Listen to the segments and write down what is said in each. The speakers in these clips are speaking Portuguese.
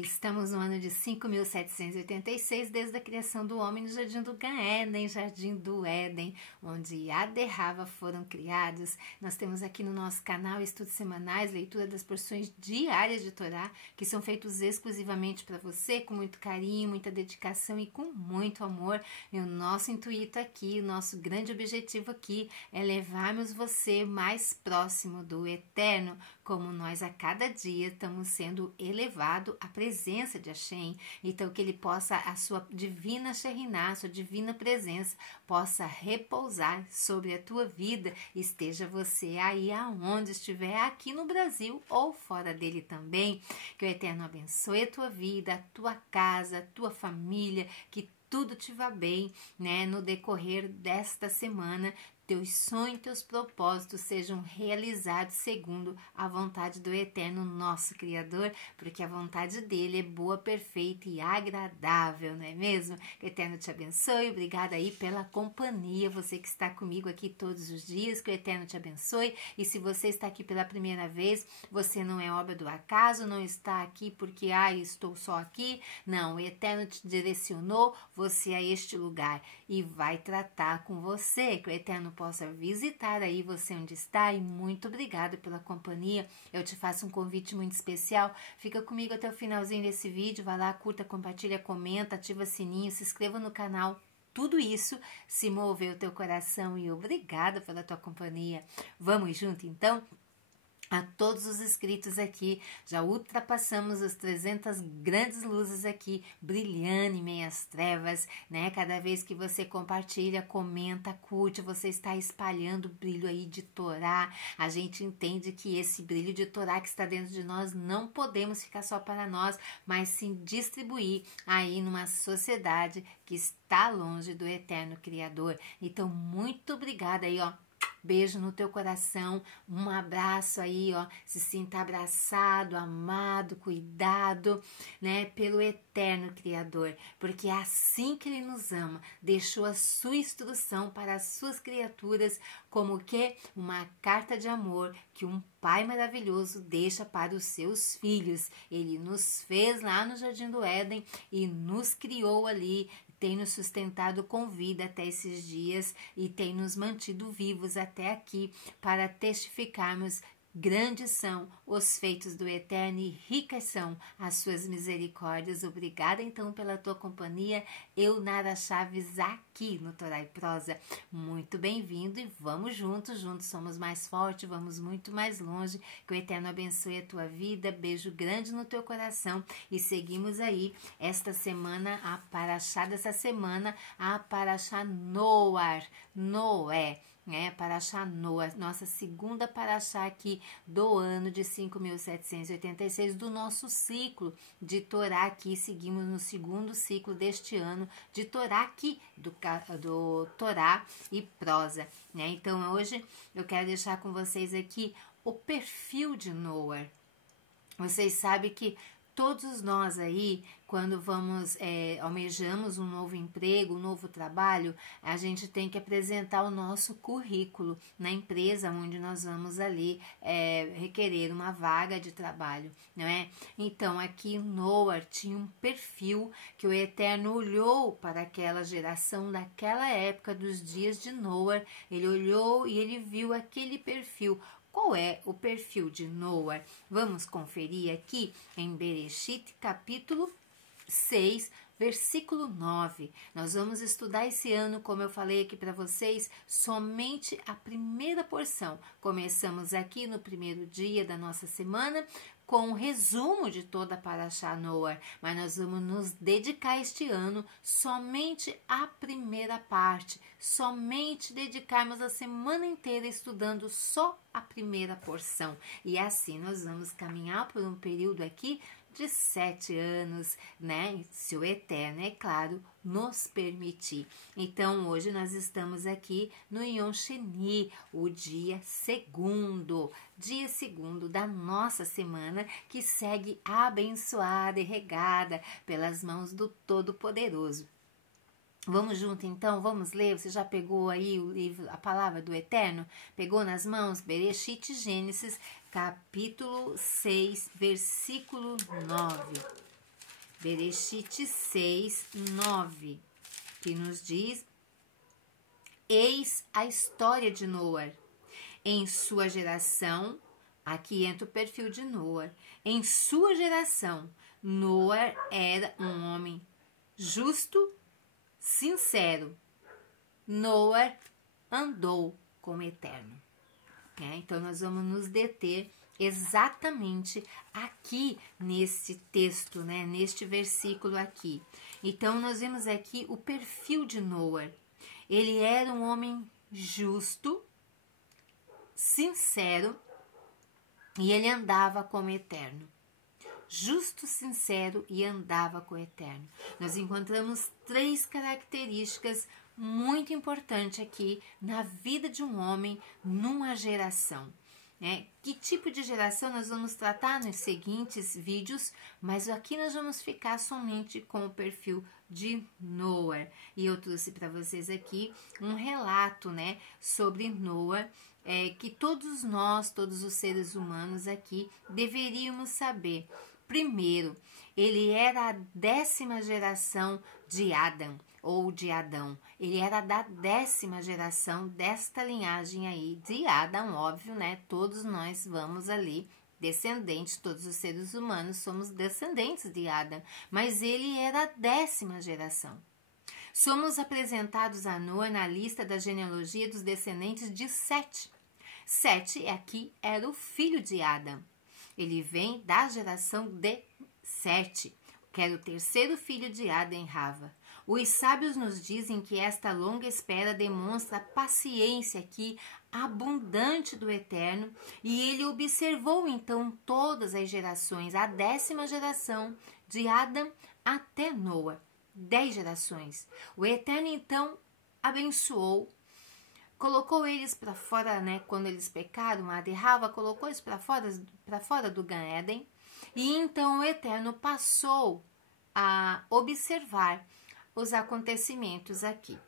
Estamos no ano de 5.786, desde a criação do homem no Jardim do Jardim do Éden, onde Adão e Rava foram criados. Nós temos aqui no nosso canal estudos semanais, leitura das porções diárias de Torá, que são feitos exclusivamente para você, com muito carinho, muita dedicação e com muito amor. E o nosso intuito aqui, o nosso grande objetivo aqui é levarmos você mais próximo do Eterno, como nós a cada dia estamos sendo elevados à presença de Hashem. Então que ele possa, a sua divina Shekhinah, a sua divina presença, possa repousar sobre a tua vida, esteja você aí aonde estiver, aqui no Brasil ou fora dele também. Que o Eterno abençoe a tua vida, a tua casa, a tua família, que tudo te vá bem, né, no decorrer desta semana. Teus sonhos, teus propósitos sejam realizados segundo a vontade do Eterno, nosso Criador, porque a vontade dele é boa, perfeita e agradável, não é mesmo? Que o Eterno te abençoe, obrigada aí pela companhia, você que está comigo aqui todos os dias, que o Eterno te abençoe. E se você está aqui pela primeira vez, você não é obra do acaso, não está aqui porque, estou só aqui. Não, o Eterno te direcionou você a este lugar e vai tratar com você, que o Eterno possa visitar aí você onde está. E muito obrigado pela companhia. Eu te faço um convite muito especial, fica comigo até o finalzinho desse vídeo, vai lá, curta, compartilha, comenta, ativa sininho, se inscreva no canal. Tudo isso se mover o teu coração e obrigada pela tua companhia. Vamos junto então? A todos os inscritos aqui, já ultrapassamos as 300 grandes luzes aqui, brilhando em meias trevas, né? Cada vez que você compartilha, comenta, curte, você está espalhando o brilho aí de Torá. A gente entende que esse brilho de Torá que está dentro de nós, não podemos ficar só para nós, mas sim distribuir aí numa sociedade que está longe do Eterno Criador. Então, muito obrigada aí, beijo no teu coração, um abraço aí, se sinta abraçado, amado, cuidado, né, pelo Eterno Criador, porque é assim que Ele nos ama, deixou a sua instrução para as suas criaturas, como que uma carta de amor que um Pai maravilhoso deixa para os seus filhos. Ele nos fez lá no Jardim do Éden e nos criou ali, tem nos sustentado com vida até esses dias e tem nos mantido vivos até aqui para testificarmos. Grandes são os feitos do Eterno e ricas são as suas misericórdias. Obrigada então pela tua companhia. Eu, Nara Chaves, aqui no Torá e Prosa. Muito bem-vindo e vamos juntos somos mais fortes, vamos muito mais longe. Que o Eterno abençoe a tua vida. Beijo grande no teu coração e seguimos aí esta semana, a paraxá dessa semana, a paraxá Noé. Paraxá Noé, nossa segunda paraxá aqui do ano de 5.786 do nosso ciclo de Torá aqui. Seguimos no segundo ciclo deste ano de Torá aqui, do Torá e Prosa, né? Então hoje eu quero deixar com vocês aqui o perfil de Noé. Vocês sabem que todos nós aí, quando almejamos um novo emprego, um novo trabalho, a gente tem que apresentar o nosso currículo na empresa onde nós vamos ali requerer uma vaga de trabalho, não é? Então aqui Noé tinha um perfil que o Eterno olhou para aquela geração daquela época dos dias de Noé. Ele olhou e ele viu aquele perfil. Qual é o perfil de Noé? Vamos conferir aqui em Bereshit, capítulo 6, versículo 9. Nós vamos estudar esse ano, como eu falei aqui para vocês, somente a primeira porção. Começamos aqui no primeiro dia da nossa semana, com um resumo de toda a paraxá Noé, mas nós vamos nos dedicar este ano somente à primeira parte, somente dedicarmos a semana inteira estudando só a primeira porção. E assim nós vamos caminhar por um período aqui de 7 anos, né? Se o Eterno, é claro, nos permitir. Então, hoje nós estamos aqui no Yom Sheni, o dia segundo da nossa semana, que segue abençoada e regada pelas mãos do Todo-Poderoso. Vamos junto então, vamos ler. Você já pegou aí o livro, a palavra do Eterno? Pegou nas mãos? Bereshit, Gênesis, capítulo 6, versículo 9. Bereshit 6, 9, que nos diz: eis a história de Noé. Em sua geração, aqui entra o perfil de Noé. Em sua geração, Noé era um homem justo, sincero. Noé andou com o Eterno. Então, nós vamos nos deter exatamente aqui nesse texto, neste versículo aqui. Então, nós vemos aqui o perfil de Noé. Ele era um homem justo, sincero, e ele andava com o Eterno. Justo, sincero e andava com o Eterno. Nós encontramos 3 características muito importantes aqui na vida de um homem numa geração. Que tipo de geração nós vamos tratar nos seguintes vídeos, mas aqui nós vamos ficar somente com o perfil de Noé. E eu trouxe para vocês aqui um relato, sobre Noé, que todos nós, todos os seres humanos aqui deveríamos saber. Primeiro, ele era a 10ª geração de Adão, ou de Adão. Ele era da 10ª geração desta linhagem aí de Adão, óbvio, Todos nós vamos ali, descendentes, todos os seres humanos somos descendentes de Adão, mas ele era a 10ª geração. Somos apresentados a Noé na lista da genealogia dos descendentes de Sete. Sete aqui era o filho de Adão. Ele vem da geração de Sete, que era o 3º filho de Adão e Rava. Os sábios nos dizem que esta longa espera demonstra a paciência aqui abundante do Eterno, e ele observou então todas as gerações, a 10ª geração de Adão até Noé, 10 gerações. O Eterno então abençoou, colocou eles para fora, quando eles pecaram, Adão e Rava colocou eles para fora do Gan Éden, e então o Eterno passou a observar os acontecimentos aqui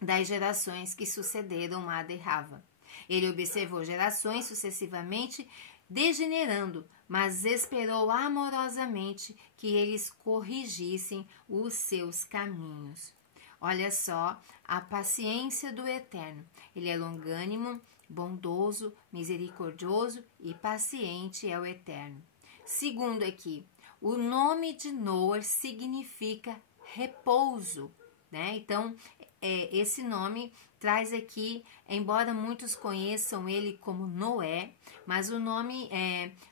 das gerações que sucederam Adão e Rava. Ele observou gerações sucessivamente degenerando, mas esperou amorosamente que eles corrigissem os seus caminhos. Olha só a paciência do Eterno. Ele é longânimo, bondoso, misericordioso e paciente é o Eterno. Segundo aqui, o nome de Noé significa repouso, Então, esse nome traz aqui, embora muitos conheçam ele como Noé, mas o nome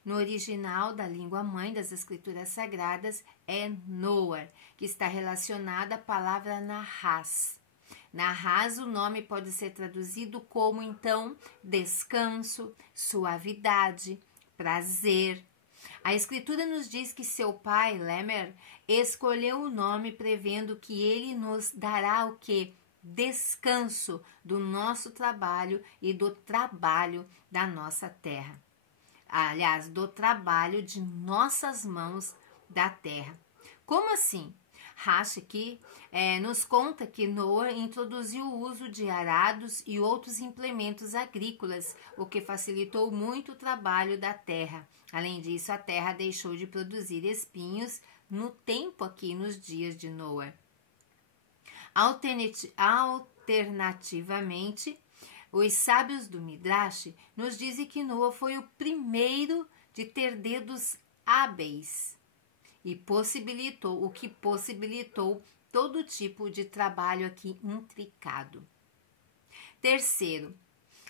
no original da língua mãe das escrituras sagradas é Noé, que está relacionado à palavra Nahas. Nahas, o nome pode ser traduzido como, então, descanso, suavidade, prazer. A escritura nos diz que seu pai, Lemer, escolheu o nome prevendo que ele nos dará o quê? Descanso do nosso trabalho e do trabalho da nossa terra. Aliás, do trabalho de nossas mãos da terra. Como assim? Rashi aqui nos conta que Noé introduziu o uso de arados e outros implementos agrícolas, o que facilitou muito o trabalho da terra. Além disso, a terra deixou de produzir espinhos no tempo aqui nos dias de Noé. Alternativamente, os sábios do Midrash nos dizem que Noé foi o primeiro de ter dedos hábeis e possibilitou todo tipo de trabalho aqui intricado. Terceiro,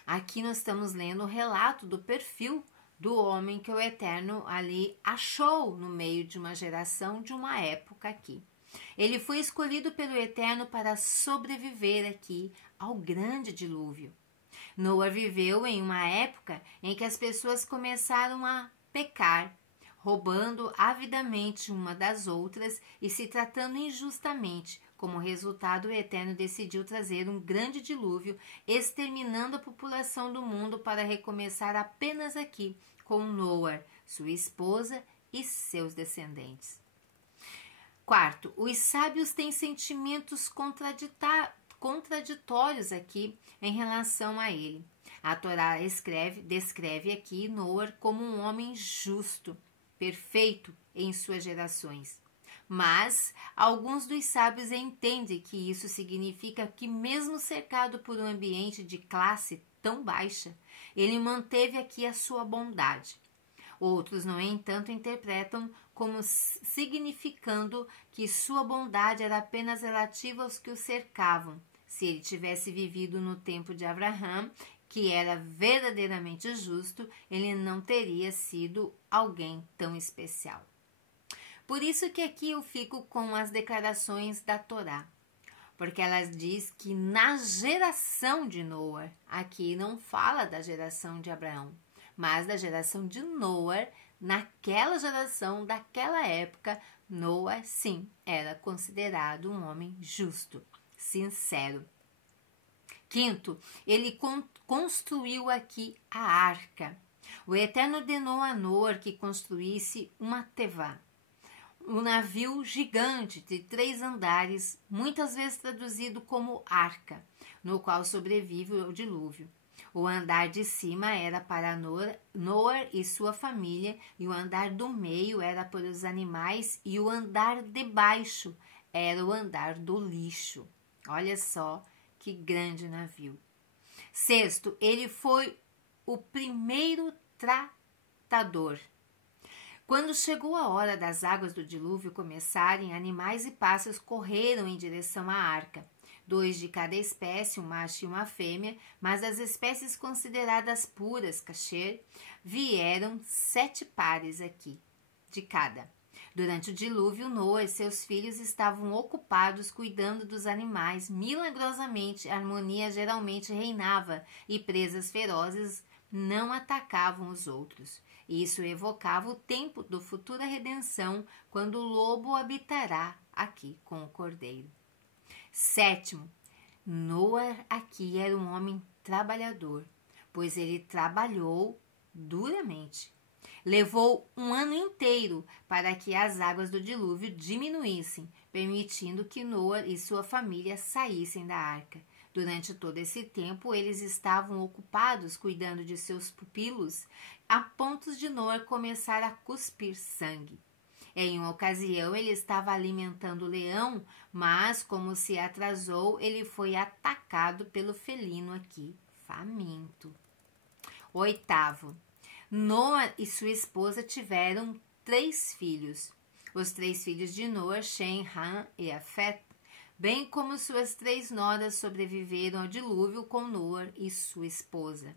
aqui nós estamos lendo o relato do perfil do homem que o Eterno ali achou no meio de uma geração, de uma época aqui. Ele foi escolhido pelo Eterno para sobreviver aqui ao grande dilúvio. Noé viveu em uma época em que as pessoas começaram a pecar, roubando avidamente uma das outras e se tratando injustamente. Como resultado, o Eterno decidiu trazer um grande dilúvio, exterminando a população do mundo para recomeçar apenas aqui, com Noé, sua esposa e seus descendentes. Quarto, os sábios têm sentimentos contraditórios aqui em relação a ele. A Torá descreve aqui Noé como um homem justo, perfeito em suas gerações. Mas alguns dos sábios entendem que isso significa que, mesmo cercado por um ambiente de classe tão baixa, ele manteve aqui a sua bondade. Outros, no entanto, interpretam como significando que sua bondade era apenas relativa aos que o cercavam. Se ele tivesse vivido no tempo de Abraão, que era verdadeiramente justo, ele não teria sido alguém tão especial. Por isso que aqui eu fico com as declarações da Torá, porque ela diz que na geração de Noé, aqui não fala da geração de Abraão, mas da geração de Noé, naquela geração, daquela época, Noé, sim, era considerado um homem justo, sincero. Quinto, ele construiu aqui a arca. O Eterno ordenou a Noé que construísse uma tevá, um navio gigante de 3 andares, muitas vezes traduzido como arca, no qual sobrevive o dilúvio. O andar de cima era para Noé e sua família, e o andar do meio era para os animais, e o andar de baixo era o andar do lixo. Olha só que grande navio. Sexto, ele foi o primeiro tratador. Quando chegou a hora das águas do dilúvio começarem, animais e pássaros correram em direção à arca. 2 de cada espécie, um macho e uma fêmea, mas das espécies consideradas puras, kasher, vieram 7 pares aqui, de cada. Durante o dilúvio, Noé e seus filhos estavam ocupados cuidando dos animais. Milagrosamente, a harmonia geralmente reinava e presas ferozes não atacavam os outros. Isso evocava o tempo da futura redenção, quando o lobo habitará aqui com o cordeiro. Sétimo, Noé aqui era um homem trabalhador, pois ele trabalhou duramente. Levou um ano inteiro para que as águas do dilúvio diminuíssem, permitindo que Noé e sua família saíssem da arca. Durante todo esse tempo, eles estavam ocupados cuidando de seus pupilos, a ponto de Noé começar a cuspir sangue. Em uma ocasião, ele estava alimentando o leão, mas, como se atrasou, ele foi atacado pelo felino aqui, faminto. Oitavo, Noé e sua esposa tiveram 3 filhos. Os 3 filhos de Noé, Shem, Ham e Afet, bem como suas 3 noras, sobreviveram ao dilúvio com Noé e sua esposa.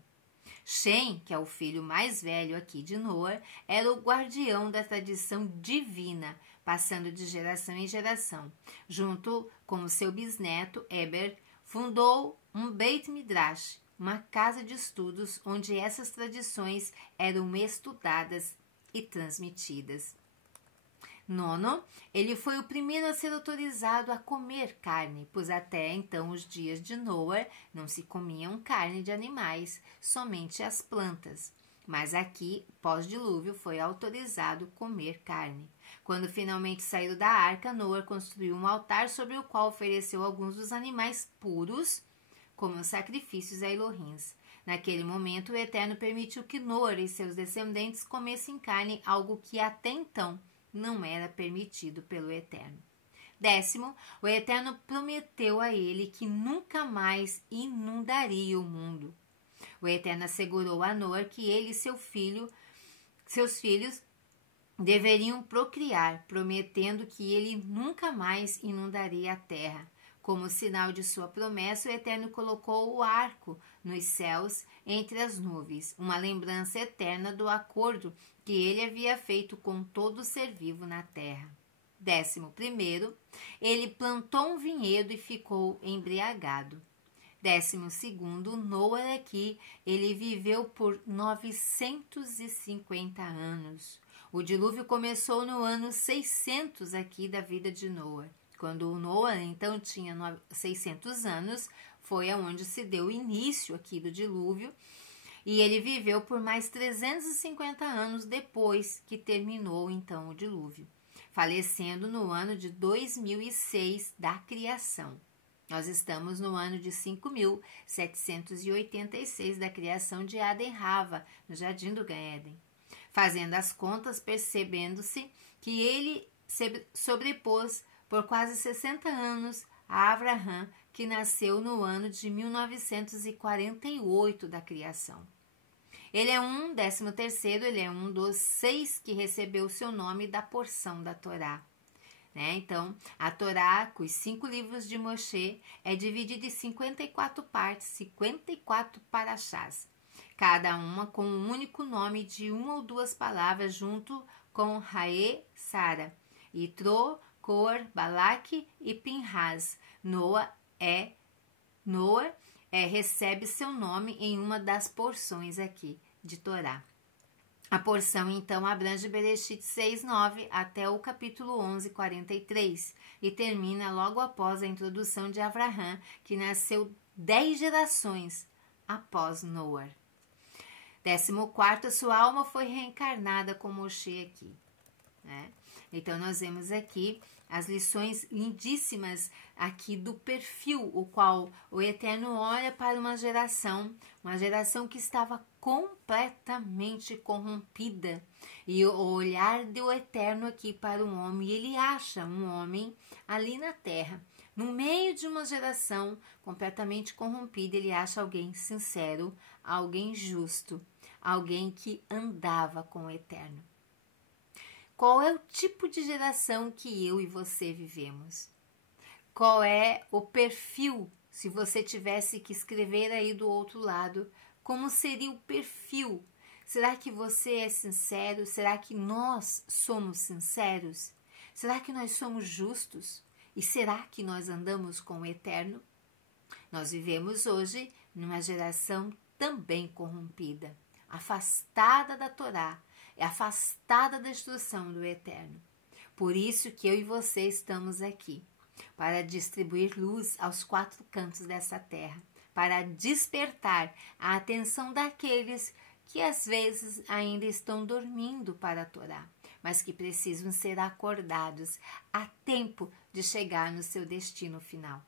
Shem, que é o filho mais velho aqui de Noé, era o guardião da tradição divina, passando de geração em geração. Junto com o seu bisneto, Eber, fundou um Beit Midrash, uma casa de estudos onde essas tradições eram estudadas e transmitidas. Nono, ele foi o primeiro a ser autorizado a comer carne, pois até então os dias de Noé não se comiam carne de animais, somente as plantas. Mas aqui, pós-dilúvio, foi autorizado comer carne. Quando finalmente saíram da arca, Noé construiu um altar sobre o qual ofereceu alguns dos animais puros como sacrifícios a Elohims. Naquele momento, o Eterno permitiu que Noé e seus descendentes comessem carne, algo que até então não era permitido pelo Eterno. 10º, o Eterno prometeu a ele que nunca mais inundaria o mundo. O Eterno assegurou a Noé que ele e seus filhos deveriam procriar, prometendo que ele nunca mais inundaria a terra. Como sinal de sua promessa, o Eterno colocou o arco nos céus entre as nuvens, uma lembrança eterna do acordo que ele havia feito com todo ser vivo na terra. 11º, ele plantou um vinhedo e ficou embriagado. 12º, Noé aqui, ele viveu por 950 anos. O dilúvio começou no ano 600 aqui da vida de Noé. Quando Noé, então, tinha 600 anos, foi aonde se deu o início aqui do dilúvio, e ele viveu por mais 350 anos depois que terminou, então, o dilúvio, falecendo no ano de 2006 da criação. Nós estamos no ano de 5.786 da criação de Adem Hava, no Jardim do Gan Eden. Fazendo as contas, percebendo-se que ele sobrepôs por quase 60 anos a Avraham, que nasceu no ano de 1948 da criação. Ele é 13º, ele é um dos 6 que recebeu seu nome da porção da Torá. Então, a Torá, com os 5 livros de Moshe, é dividida em 54 partes, 54 paraxás, cada uma com um único nome de uma ou duas palavras, junto com Raê, Sara, Itró, Cor, Balaque e Pinhas. Noa recebe seu nome em uma das porções aqui de Torá. A porção, então, abrange Bereshit 6:9 até o capítulo 11:43 e termina logo após a introdução de Avraham, que nasceu 10 gerações após Noar. 14º, sua alma foi reencarnada com Moshe aqui. Então, nós vemos aqui as lições lindíssimas aqui do perfil, o qual o Eterno olha para uma geração que estava completamente corrompida. E o olhar do Eterno aqui para o homem, ele acha um homem ali na terra, no meio de uma geração completamente corrompida, ele acha alguém sincero, alguém justo, alguém que andava com o Eterno. Qual é o tipo de geração que eu e você vivemos? Qual é o perfil, se você tivesse que escrever aí do outro lado, como seria o perfil? Será que você é sincero? Será que nós somos sinceros? Será que nós somos justos? E será que nós andamos com o Eterno? Nós vivemos hoje numa geração também corrompida, afastada da Torá, afastada da instrução do Eterno. Por isso que eu e você estamos aqui, para distribuir luz aos 4 cantos dessa terra, para despertar a atenção daqueles que às vezes ainda estão dormindo para a Torá, mas que precisam ser acordados a tempo de chegar no seu destino final.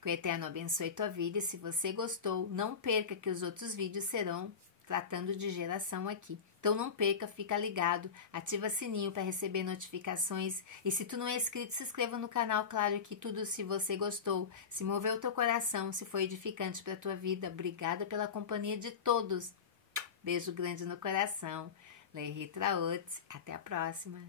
Que o Eterno abençoe tua vida e se você gostou, não perca que os outros vídeos serão tratando de geração aqui. Então não perca, fica ligado, ativa o sininho para receber notificações e se tu não é inscrito, se inscreva no canal, claro que tudo se você gostou, se moveu o teu coração, se foi edificante para a tua vida. Obrigada pela companhia de todos. Beijo grande no coração. Lehi Traot. Até a próxima.